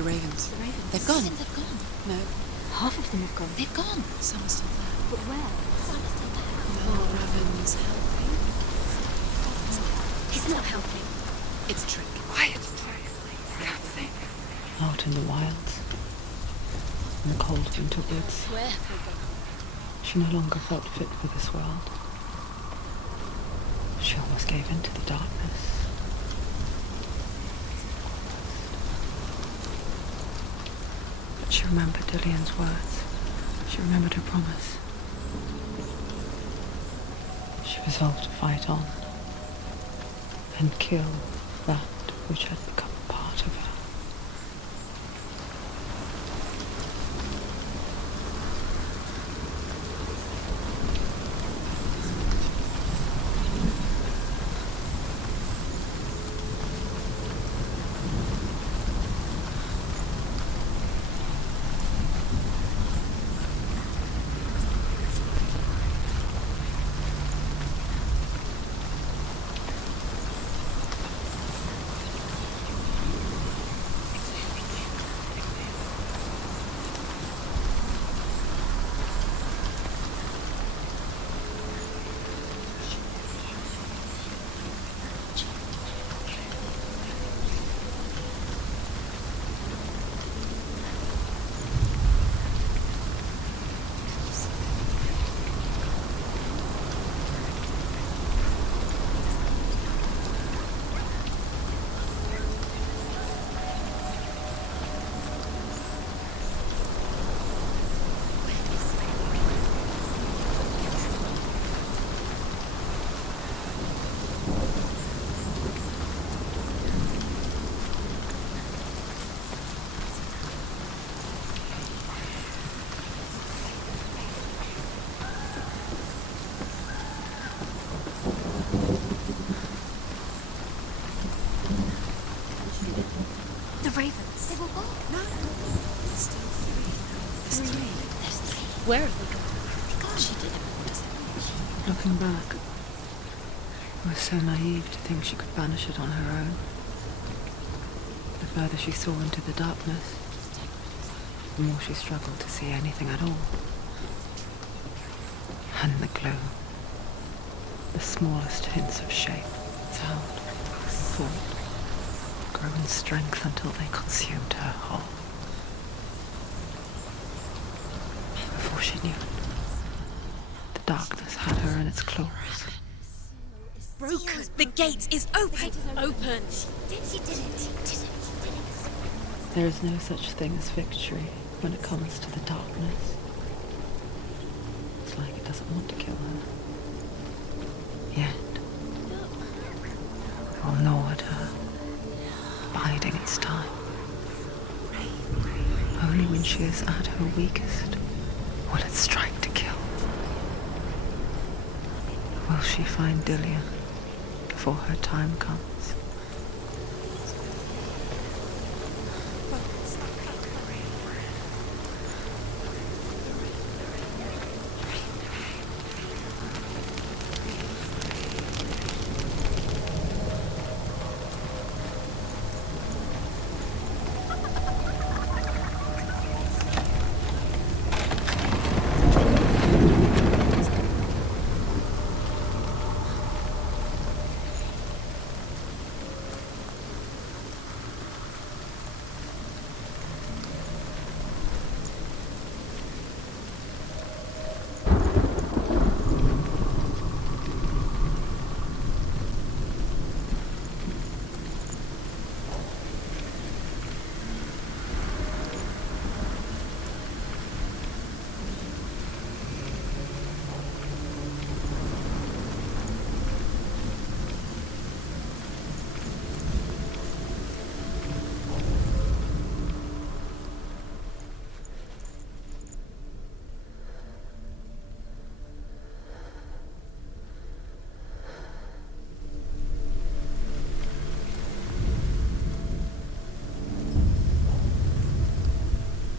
The ravens. The ravens? They've gone. They've gone. No, Half of them have gone. They've gone. some are still there. But where? Some are still there. No, ravens helping. It's not helping. It's a trick. Quiet. For God's sake. Out in the wilds, in the cold winter woods, Where have they gone? she no longer felt fit for this world. She almost gave in to the darkness. But she remembered Dillian's words. She remembered her promise. She resolved to fight on and kill that which had become a part of her. The ravens. They were gone. No, there's still three. There's three. There's three. Where have they gone? She didn't understand. Looking back, it was so naive to think she could banish it on her own. The further she saw into the darkness, the more she struggled to see anything at all. And the gloom, the smallest hints of shape, sound, thought, grow in strength until they consumed her whole. Before she knew it, the darkness had her in its claws. Broken. The gate is open. Open. She did it. There is no such thing as victory when it comes to the darkness. It's like it doesn't want to kill her. Yet, it will gnaw at her, biding its time. Only when she is at her weakest will it strike to kill. Will she find Dillian before her time comes?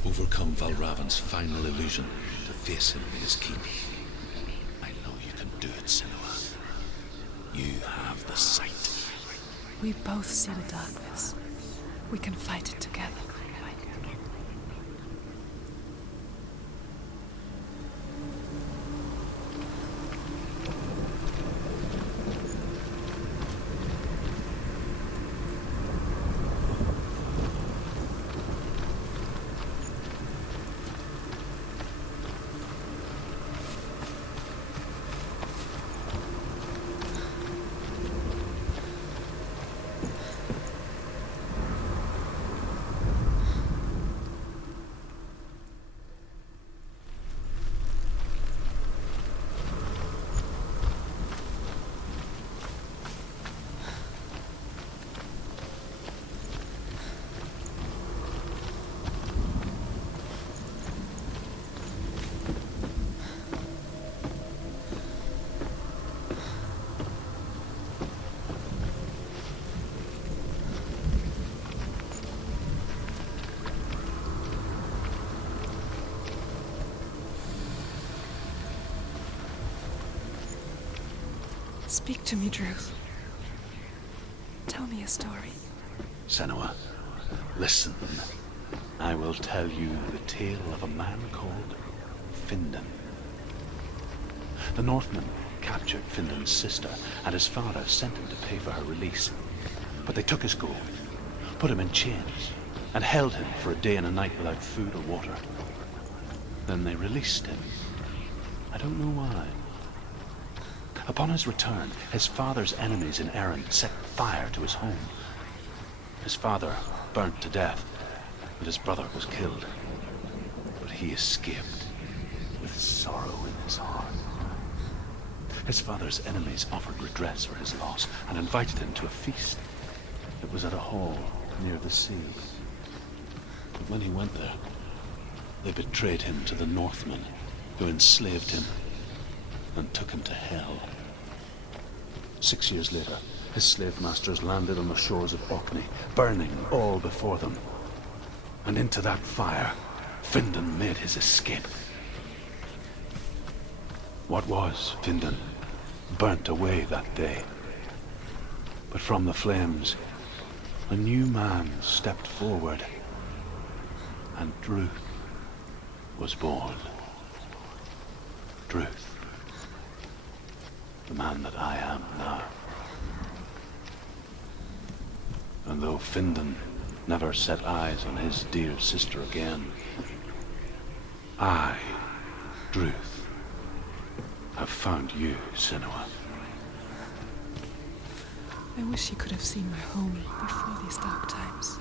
Overcome Valravan's final illusion to face him in his keep. I know you can do it, Senua. You have the sight. We both see the darkness. We can fight it together. Speak to me, Drew. Tell me a story. Senua, listen. I will tell you the tale of a man called Findan. The Northmen captured Findan's sister, and his father sent him to pay for her release. But they took his gold, put him in chains, and held him for a day and a night without food or water. Then they released him. I don't know why. Upon his return, his father's enemies in Erin set fire to his home. His father burnt to death, and his brother was killed. But he escaped with sorrow in his heart. His father's enemies offered redress for his loss and invited him to a feast. It was at a hall near the sea. But when he went there, they betrayed him to the Northmen, who enslaved him and took him to hell. 6 years later, his slave masters landed on the shores of Orkney, burning all before them. And into that fire, Findan made his escape. What was Findan burnt away that day. But from the flames, a new man stepped forward, and Druth was born. Druth, the man that I am now. And though Findan never set eyes on his dear sister again, I, Druth, have found you, Senua. I wish you could have seen my home before these dark times.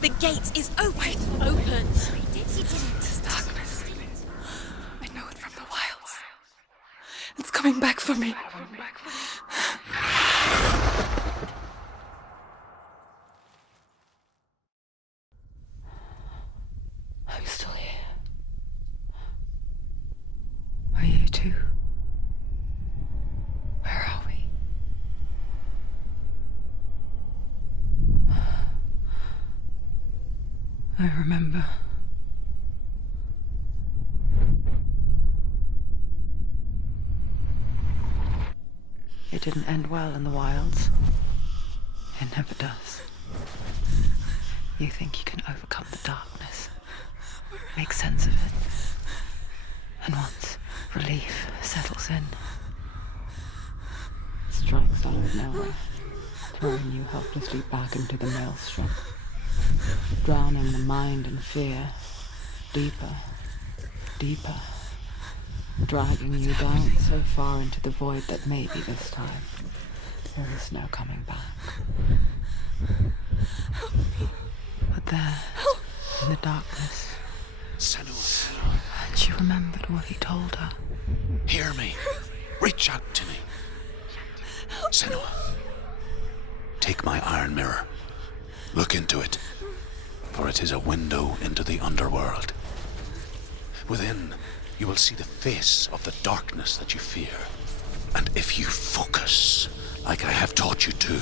The gate is open. Open. This darkness. I know it from the wilds. It's coming back for me. I'm still here. Are you too? Where are we? I remember. It didn't end well in the wilds. It never does. You think you can overcome the darkness, make sense of it, and once relief settles in, it strikes out of nowhere, throwing you helplessly back into the maelstrom, drowning the mind in fear, deeper, deeper, dragging you down so far into the void that maybe this time there is no coming back. Help me. there, in the darkness. Senua, And she remembered what he told her. hear me. Reach out to me. Senua, take my iron mirror. Look into it, for it is a window into the underworld. Within, you will see the face of the darkness that you fear. And if you focus, like I have taught you to,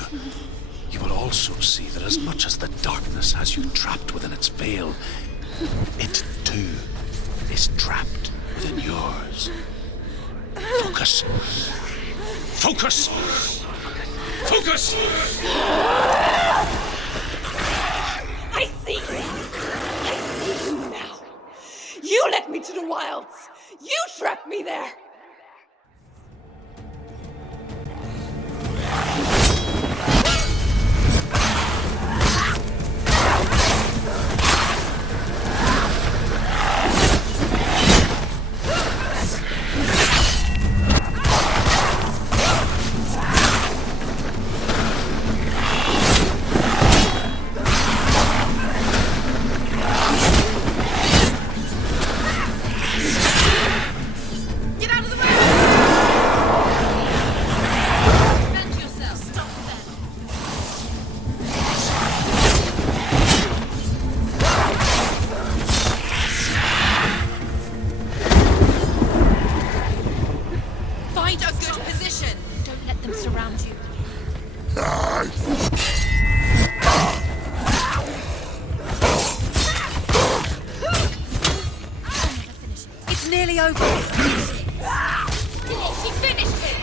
you will also see that as much as the darkness has you trapped within its veil, it too is trapped within yours. Focus. Focus! Focus! I see you! I see you now! You led me to the wilds! You trapped me there! Get out of the way! Defend yourself! Stop them! Find a good position! Don't let them surround you. It's nearly over. She finished him!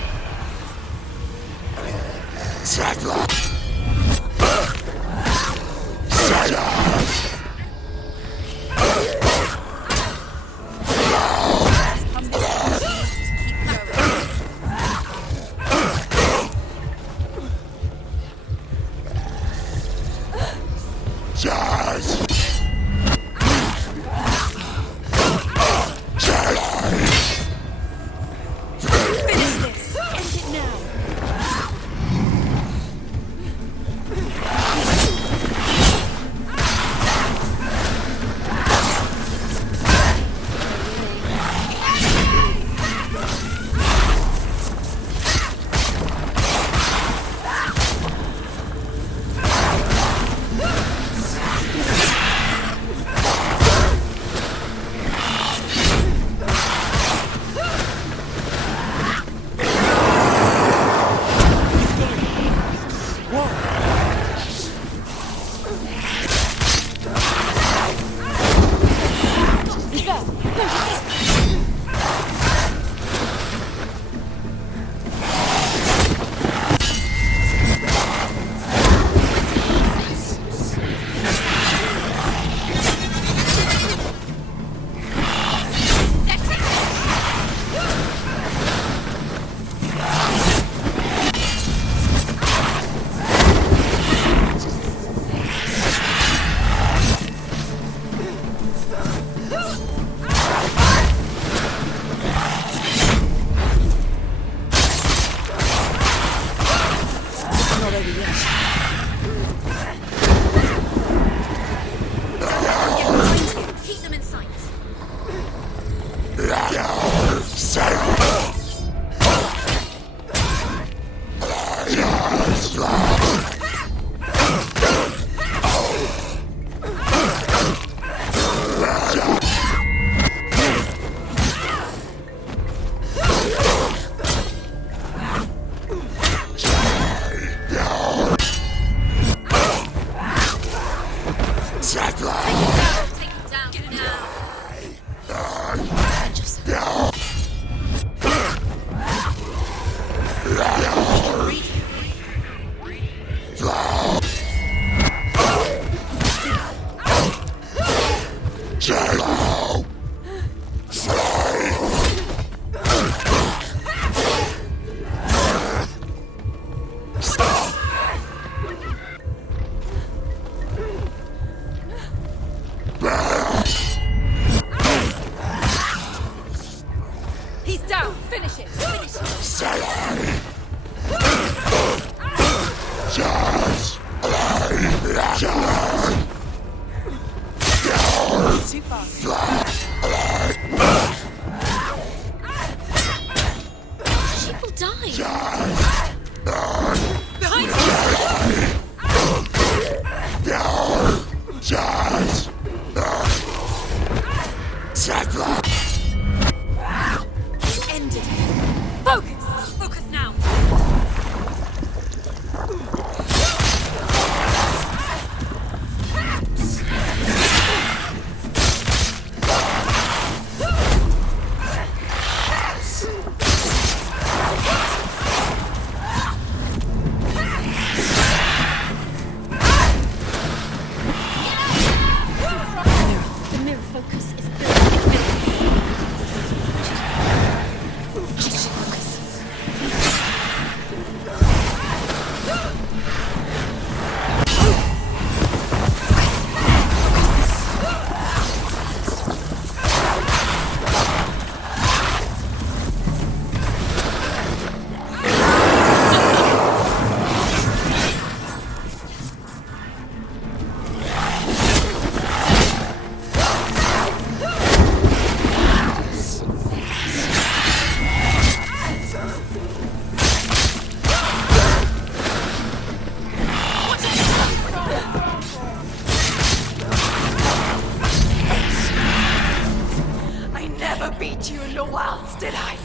did I?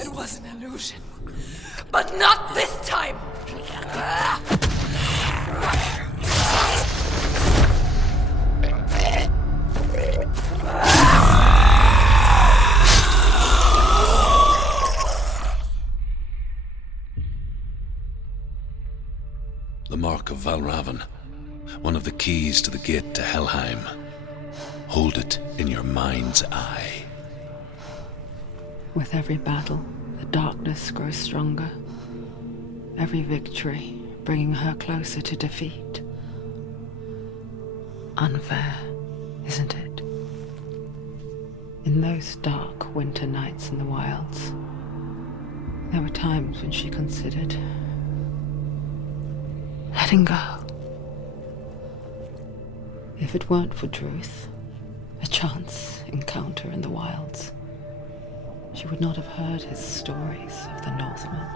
It was an illusion. But not this time! The Mark of Valravn, one of the keys to the gate to Helheim. Hold it in your mind's eye. With every battle, the darkness grows stronger. Every victory bringing her closer to defeat. Unfair, isn't it? In those dark winter nights in the wilds, there were times when she considered letting go. If it weren't for Druth, a chance encounter in the wilds, she would not have heard his stories of the Northmen.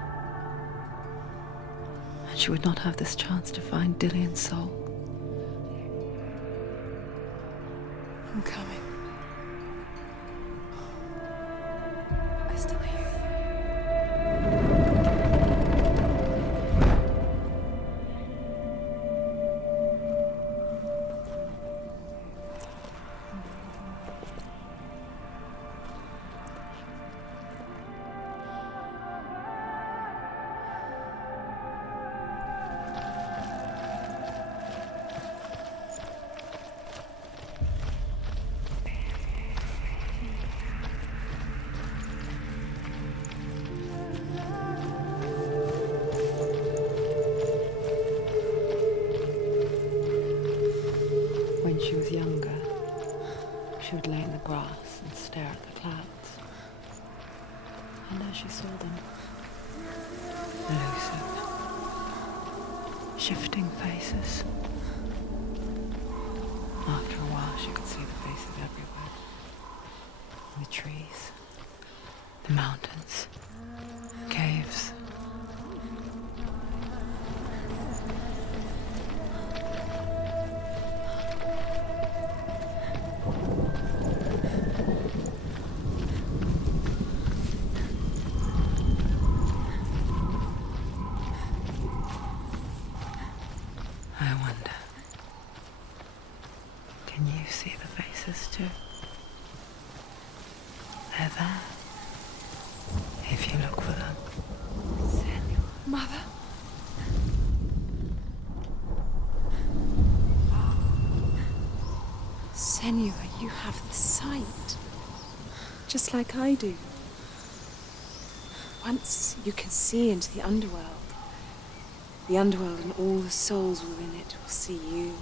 And she would not have this chance to find Dillion's soul. I'm coming. I still hear you. When she was younger, she would lay in the grass and stare at the clouds. And as she saw them, elusive, shifting faces. After a while, she could see the faces everywhere. In the trees, the mountains, caves. I wonder, can you see the faces too? They're there, if you look for them. Senua. Mother? Senua, you have the sight. Just like I do. Once you can see into the underworld. The underworld and all the souls within it will see you.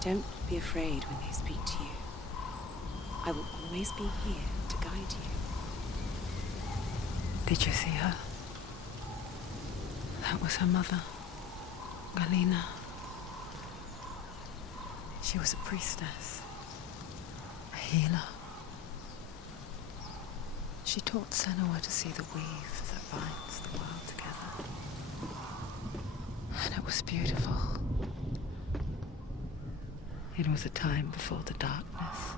Don't be afraid when they speak to you. I will always be here to guide you. Did you see her? That was her mother, Galina. She was a priestess, a healer. She taught Senua to see the weave that binds the world together. And it was beautiful. It was a time before the darkness.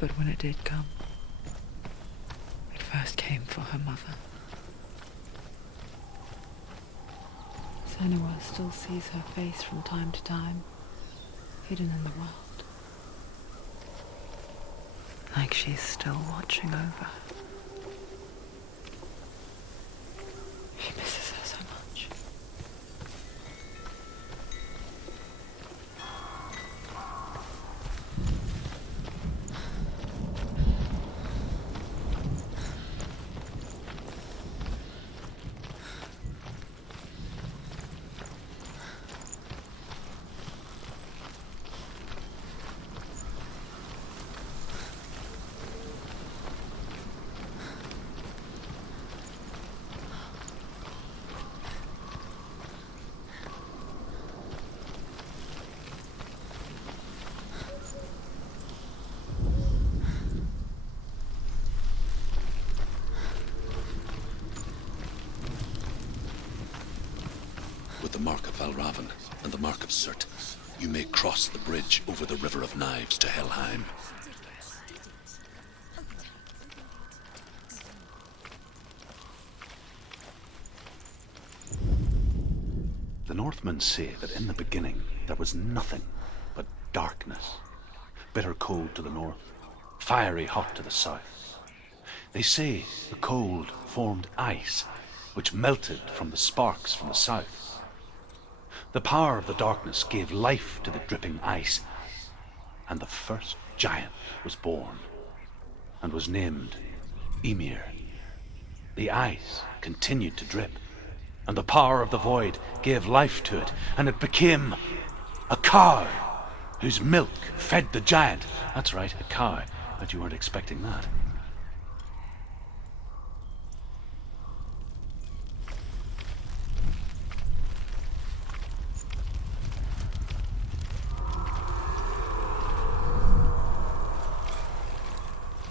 But when it did come, it first came for her mother. Senua still sees her face from time to time, hidden in the world. Like she's still watching over her. She misses her so much. With the Mark of Valravn and the Mark of Surt, you may cross the bridge over the River of Knives to Helheim. Northmen say that in the beginning there was nothing but darkness. Bitter cold to the north, fiery hot to the south. They say the cold formed ice, which melted from the sparks from the south. The power of the darkness gave life to the dripping ice, and the first giant was born, and was named Ymir. The ice continued to drip, and the power of the void gave life to it, and it became a cow whose milk fed the giant. That's right, a cow. Bet you weren't expecting that.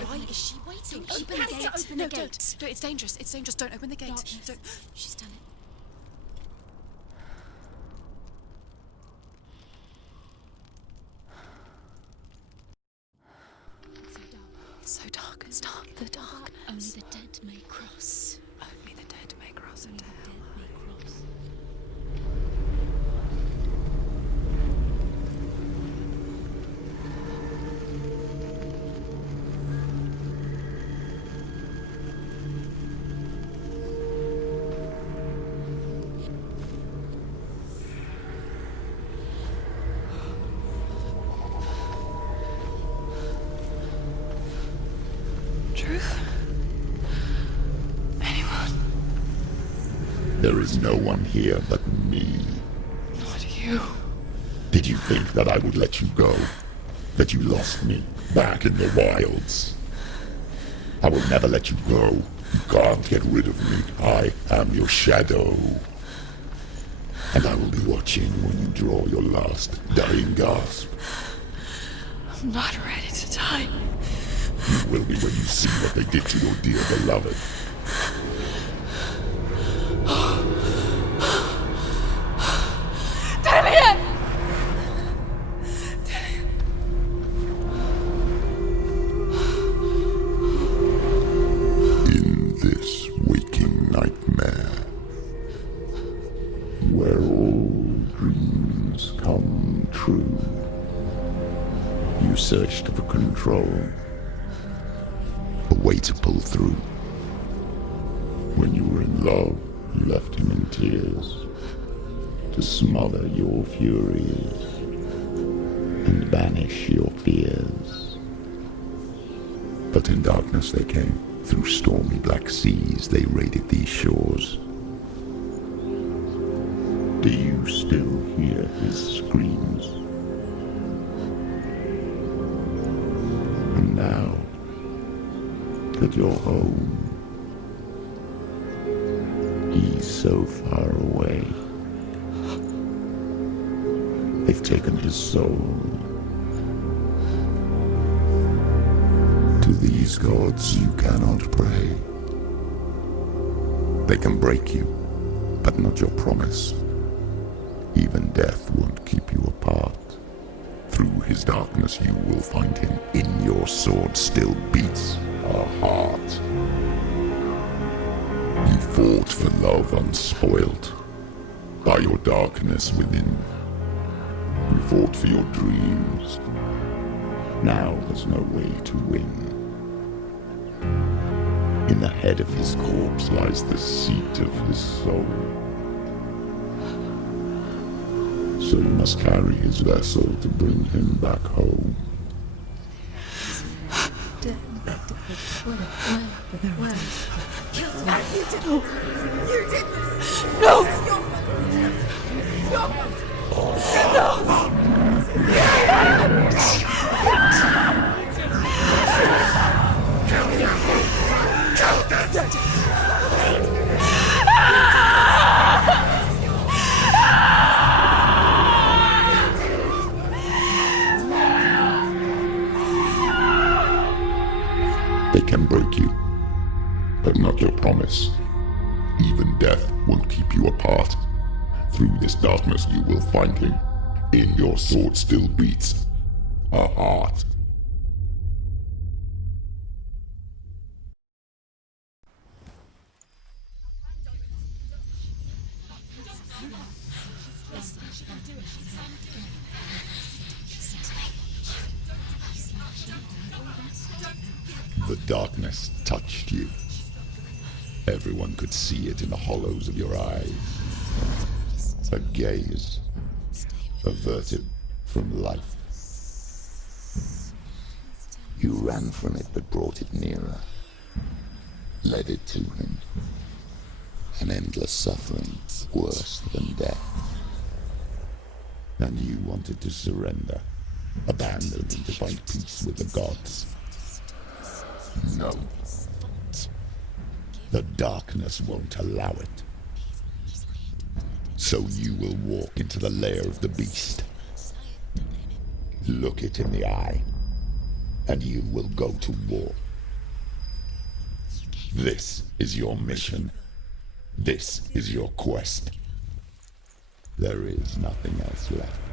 Why is she waiting? Open the gate. Open No, the gate. don't. It's dangerous. It's dangerous. Don't open the gate. Don't. She's done it. It's so dark. It's dark. The darkness. Only the dead may cross. Only the dead may cross Only into the hell. dead may cross. Truth? Anyone? There is no one here but me. Not you. Did you think that I would let you go? That you lost me back in the wilds? I will never let you go. You can't get rid of me. I am your shadow. And I will be watching when you draw your last dying gasp. I'm not ready to die. You will be when you see what they did to your dear beloved. Damien! In this waking nightmare, where all dreams come true, you searched for control, a way to pull through. When you were in love, you left him in tears, to smother your furies and banish your fears. But in darkness they came, through stormy black seas they raided these shores. Do you still hear his screams? And now that you're home, he's so far away. They've taken his soul. To these gods you cannot pray. They can break you, but not your promise. Even death won't keep you apart. Through his darkness you will find him. In your sword still beats a heart. You fought for love unspoilt by your darkness within. You fought for your dreams. Now there's no way to win. In the head of his corpse lies the seat of his soul. So you must carry his vessel to bring him back home. They can break you, but not your promise. Even death won't keep you apart. Through this darkness you will find him. In your sword still beats a heart. The darkness touched you. Everyone could see it in the hollows of your eyes. A gaze averted from life. You ran from it but brought it nearer. Led it to him. An endless suffering, worse than death. And you wanted to surrender, abandon and to find peace with the gods. No. The darkness won't allow it. So you will walk into the lair of the beast. Look it in the eye, and you will go to war. This is your mission. This is your quest. There is nothing else left.